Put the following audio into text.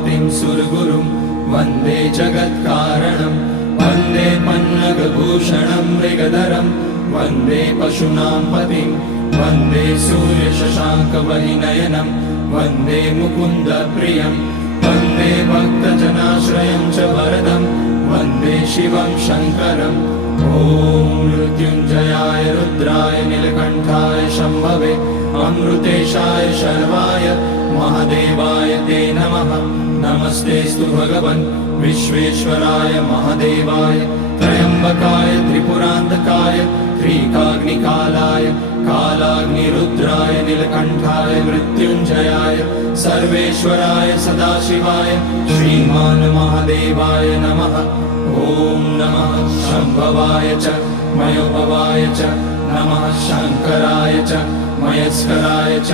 पतिं सुरगुरुं वन्दे जगत्कारणं वन्दे पन्नगभूषणं मृगधरं वन्दे पशूनां पतिं वन्दे सूर्यशशाङ्कवहिनयनं वन्दे मुकुन्दप्रियं वन्दे भक्तजनाश्रयं च वरदं वन्दे शिवं शङ्करम् ॐ मृत्युञ्जयाय रुद्राय नीलकण्ठाय शम्भवे अमृतेशाय शर्वाय महादेवाय ते नमः। नमस्तेऽस्तु भगवन् विश्वेश्वराय महादेवाय त्र्यम्बकाय त्रिपुरान्तकाय त्रिकाग्निकालाय कालाग्निरुद्राय नीलकण्ठाय मृत्युञ्जयाय सर्वेश्वराय सदाशिवाय श्रीमान् महादेवाय नमः। ॐ नमः शम्भवाय च मयोभवाय च नमः शङ्कराय च मयस्कराय च